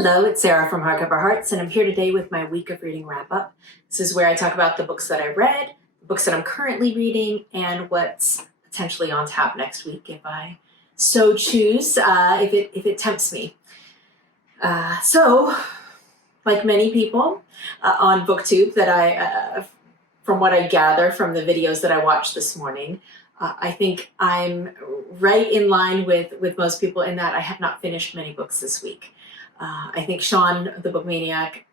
Hello, it's Sarah from Hardcover Hearts, and I'm here today with my week of reading wrap-up. This is where I talk about the books that I read, the books that I'm currently reading, and what's potentially on tap next week if I so choose, if it tempts me. So, like many people on Booktube that from what I gather from the videos that I watched this morning, I think I'm right in line with most people in that I have not finished many books this week. I think Sean, the Book Maniac,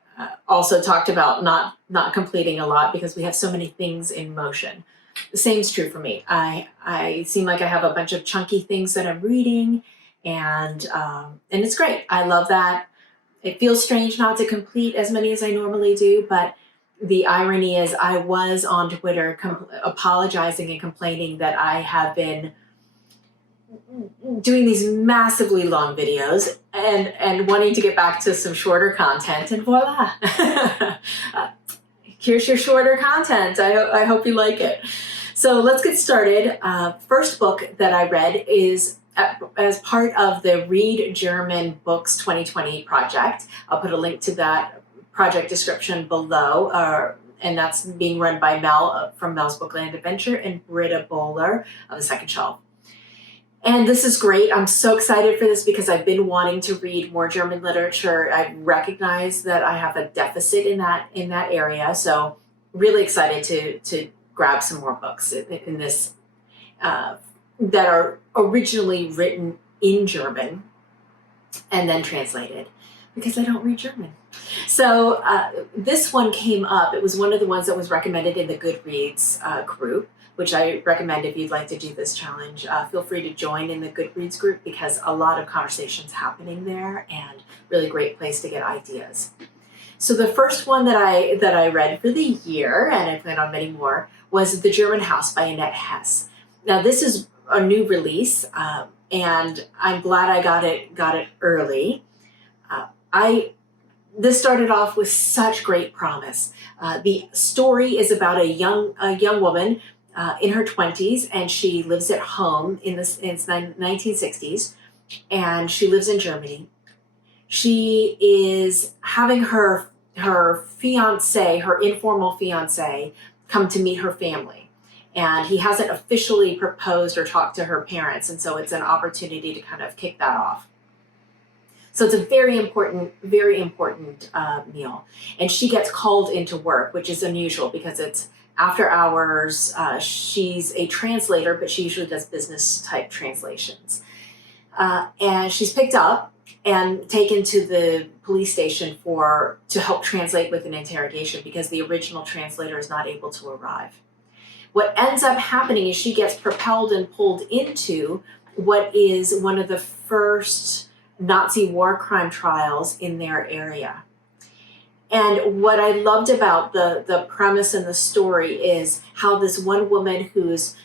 also talked about not completing a lot because we have so many things in motion. The same is true for me. I seem like I have a bunch of chunky things that I'm reading, and it's great. I love that. It feels strange not to complete as many as I normally do, but the irony is I was on Twitter apologizing and complaining that I have been doing these massively long videos and wanting to get back to some shorter content, and voila. Here's your shorter content. I hope you like it. So let's get started. First book that I read is as part of the Reid German Books 2020 project. I'll put a link to that project description below, and that's being run by Mel from Mel's Bookland Adventure and Britta Bowler of The Second Shelf. And this is great. I'm so excited for this because I've been wanting to read more German literature. I recognize that I have a deficit in that area, so really excited to grab some more books in this that are originally written in German and then translated, because I don't read German. So this one came up. It was one of the ones that was recommended in the Goodreads group, which I recommend if you'd like to do this challenge. Feel free to join in the Goodreads group because a lot of conversations happening there and really great place to get ideas. So the first one that I read for the year, and I plan on many more, was The German House by Annette Hess. Now this is a new release, and I'm glad I got it early. This started off with such great promise. The story is about a young woman in her 20s, and she lives at home in the 1960s, and she lives in Germany. She is having her fiance, her informal fiance, come to meet her family, and he hasn't officially proposed or talked to her parents, and so it's an opportunity to kind of kick that off. So it's a very important meal. And she gets called into work, which is unusual because it's after hours. She's a translator, but she usually does business type translations. And she's picked up and taken to the police station to help translate with an interrogation because the original translator is not able to arrive. What ends up happening is she gets propelled and pulled into what is one of the first Nazi war crime trials in their area. And what I loved about the premise and the story is how this one woman who's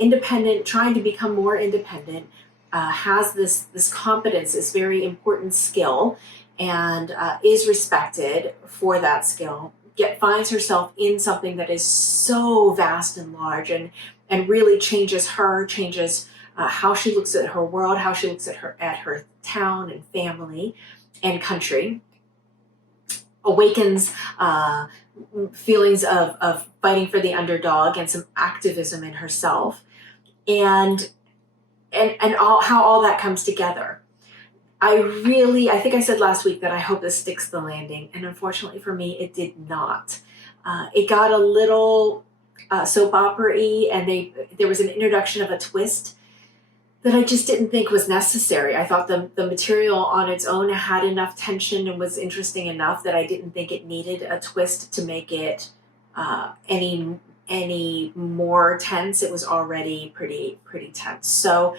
independent, trying to become more independent, has this competence, this very important skill, and is respected for that skill, yet finds herself in something that is so vast and large and really changes how she looks at her world, how she looks at her town and family and country, awakens feelings of fighting for the underdog and some activism in herself, and how all that comes together. I think I said last week that I hope this sticks the landing, and unfortunately for me, it did not. It got a little soap opera-y, and there was an introduction of a twist that I just didn't think was necessary. I thought the material on its own had enough tension and was interesting enough that I didn't think it needed a twist to make it any more tense. It was already pretty tense. So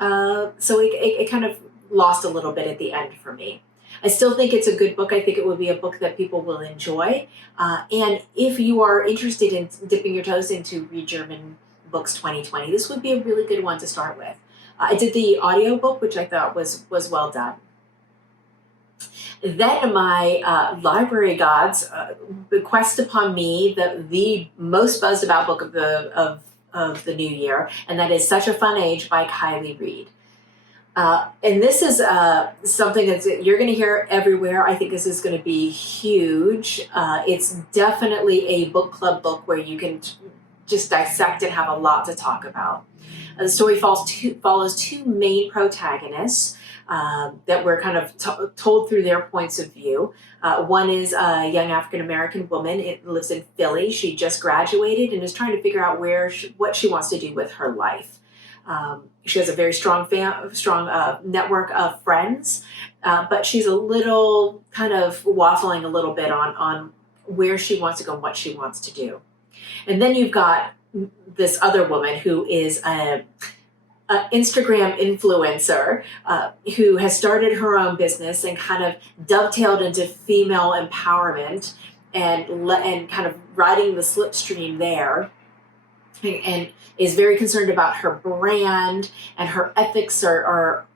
it kind of lost a little bit at the end for me. I still think it's a good book. I think it would be a book that people will enjoy. And if you are interested in dipping your toes into Reid German Books 2020, this would be a really good one to start with. I did the audiobook, which I thought was well done. Then my library gods bequest upon me the most buzzed about book of the new year, and that is Such a Fun Age by Kiley Reid. And this is something that you're going to hear everywhere. I think this is going to be huge. It's definitely a book club book where you can just dissect and have a lot to talk about. The story follows two main protagonists that were kind of told through their points of view. One is a young African-American woman. It lives in Philly. She just graduated and is trying to figure out what she wants to do with her life. She has a very strong network of friends, but she's a little kind of waffling a little bit on where she wants to go and what she wants to do. And then you've got this other woman who is an Instagram influencer who has started her own business and kind of dovetailed into female empowerment and kind of riding the slipstream there. And is very concerned about her brand, and her ethics are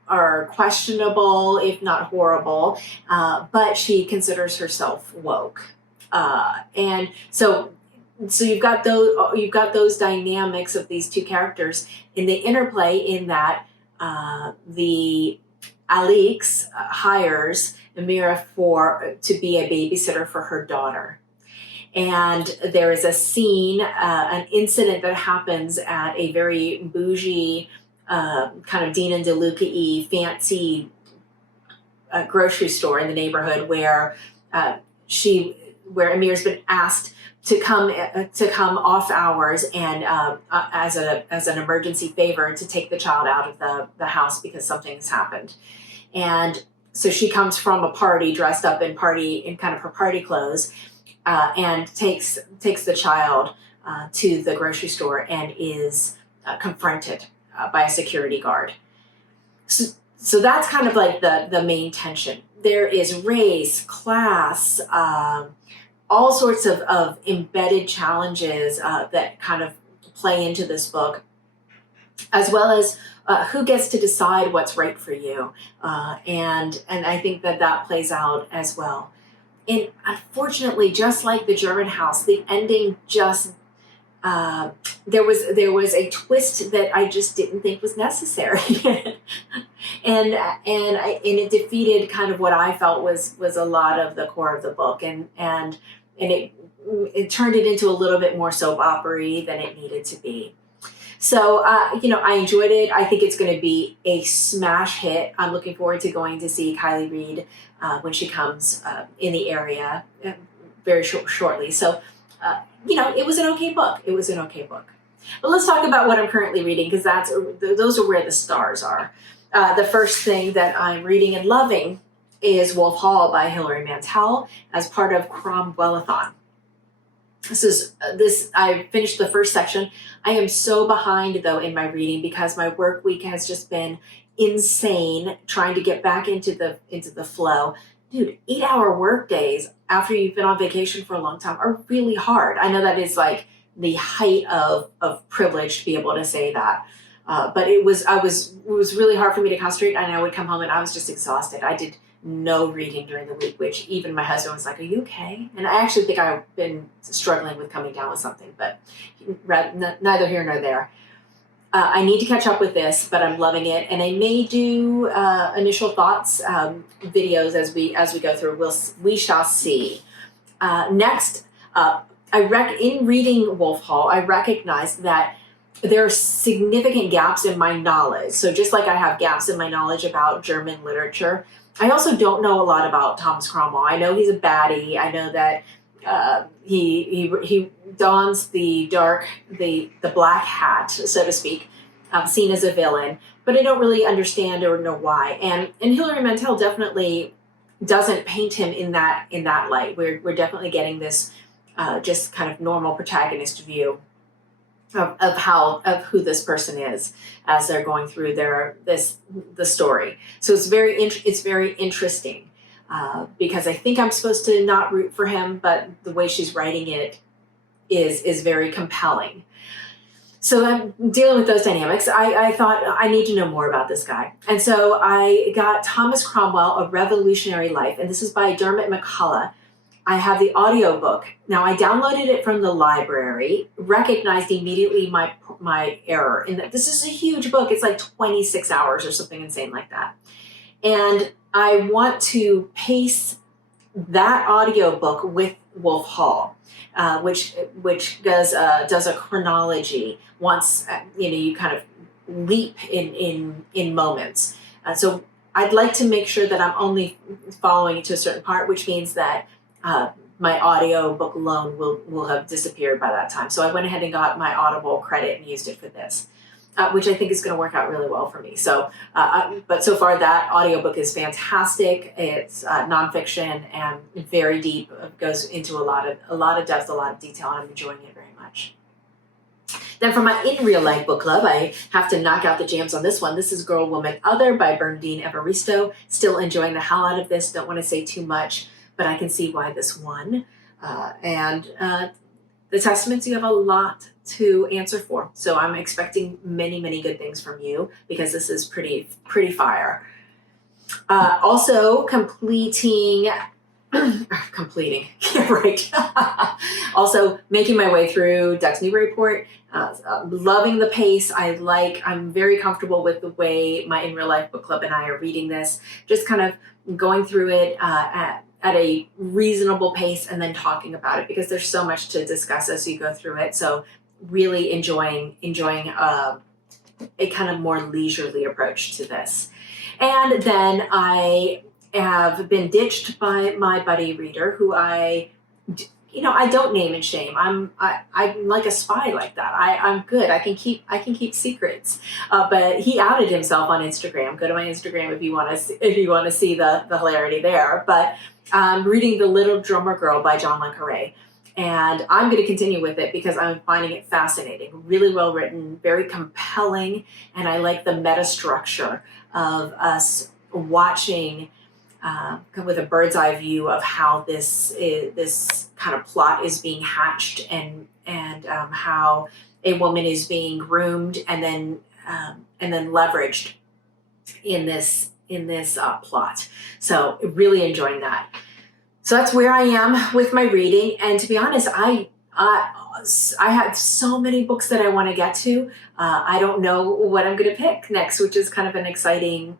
questionable, if not horrible, but she considers herself woke. And so you've got those dynamics of these two characters in the interplay, in that the Alix hires Amira to be a babysitter for her daughter. And there is a scene, an incident that happens at a very bougie, kind of Dean and DeLuca-y fancy grocery store in the neighborhood where Amira's been asked to come off hours and as an emergency favor to take the child out of the house because something has happened. And so she comes from a party dressed up in kind of her party clothes. And takes the child to the grocery store and is confronted by a security guard. So that's kind of like the main tension. There is race, class, all sorts of embedded challenges that kind of play into this book, as well as who gets to decide what's right for you. And I think that plays out as well. And unfortunately, just like the German House, the ending just there was a twist that I just didn't think was necessary, and it defeated kind of what I felt was a lot of the core of the book, and it turned it into a little bit more soap opera-y than it needed to be. So, I enjoyed it. I think it's going to be a smash hit. I'm looking forward to going to see Kiley Reid when she comes in the area very shortly. So, it was an okay book. But let's talk about what I'm currently reading, because those are where the stars are. The first thing that I'm reading and loving is Wolf Hall by Hilary Mantel as part of Cromwellathon. I finished the first section. I am so behind though in my reading because my work week has just been insane trying to get back into the flow. Dude, 8-hour work days after you've been on vacation for a long time are really hard. I know that is like the height of privilege to be able to say that. But it was really hard for me to concentrate, and I would come home and I was just exhausted. I did no reading during the week, which even my husband was like, "Are you okay?" And I actually think I've been struggling with coming down with something, but neither here nor there. I need to catch up with this, but I'm loving it, and I may do initial thoughts videos as we go through. We shall see. Next, in reading Wolf Hall, I recognized that there are significant gaps in my knowledge. So just like I have gaps in my knowledge about German literature, I also don't know a lot about Thomas Cromwell. I know he's a baddie. I know that he dons the black hat, so to speak, seen as a villain, but I don't really understand or know why. And Hilary Mantel definitely doesn't paint him in that light. We're definitely getting this just kind of normal protagonist view of who this person is as they're going through the story. So it's very interesting because I think I'm supposed to not root for him, but the way she's writing it is very compelling. So I'm dealing with those dynamics. I thought I need to know more about this guy. And so I got Thomas Cromwell, A Revolutionary Life, and this is by Dermot MacCulloch. I have the audiobook. Now, I downloaded it from the library, recognized immediately my my error in that this is a huge book. It's like 26 hours or something insane like that. And I want to pace that audiobook with Wolf Hall, which does a chronology. Once you kind of leap in moments. So I'd like to make sure that I'm only following to a certain part, which means that my audio book loan will have disappeared by that time. So I went ahead and got my Audible credit and used it for this, which I think is going to work out really well for me. So, but so far that audiobook is fantastic. It's nonfiction and very deep. It goes into a lot of depth, a lot of detail, and I'm enjoying it very much. Then for my in real life book club, I have to knock out the jams on this one. This is Girl, Woman, Other by Bernadine Evaristo. Still enjoying the hell out of this. Don't want to say too much, but I can see why this won. The Testaments, you have a lot to answer for. So I'm expecting many, many good things from you because this is pretty fire. Also completing, right. Also making my way through Duck's Newburyport. Loving the pace. I'm very comfortable with the way my in real life book club and I are reading this. Just kind of going through it at a reasonable pace and then talking about it because there's so much to discuss as you go through it. So really enjoying a kind of more leisurely approach to this. And then I have been ditched by my buddy reader who I don't name and shame. I'm like a spy like that. I'm good. I can keep secrets. But he outed himself on Instagram. Go to my Instagram if you want to see the hilarity there. But I'm reading The Little Drummer Girl by John Le Carré. And I'm going to continue with it because I'm finding it fascinating, really well written, very compelling, and I like the meta structure of us watching with a bird's eye view of how this kind of plot is being hatched and how a woman is being groomed and then leveraged in this plot. So really enjoying that. So that's where I am with my reading. And to be honest, I had so many books that I want to get to. I don't know what I'm going to pick next, which is kind of an exciting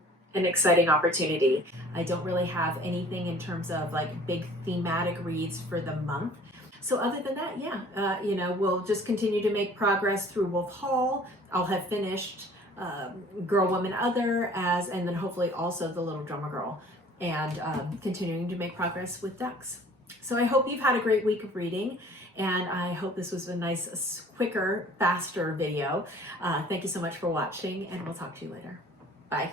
opportunity. I don't really have anything in terms of like big thematic reads for the month. So other than that, we'll just continue to make progress through Wolf Hall. I'll have finished Girl, Woman, Other and then hopefully also The Little Drummer Girl, and continuing to make progress with Ducks. So I hope you've had a great week of reading, and I hope this was a nice, quicker, faster video. Thank you so much for watching, and we'll talk to you later. Bye.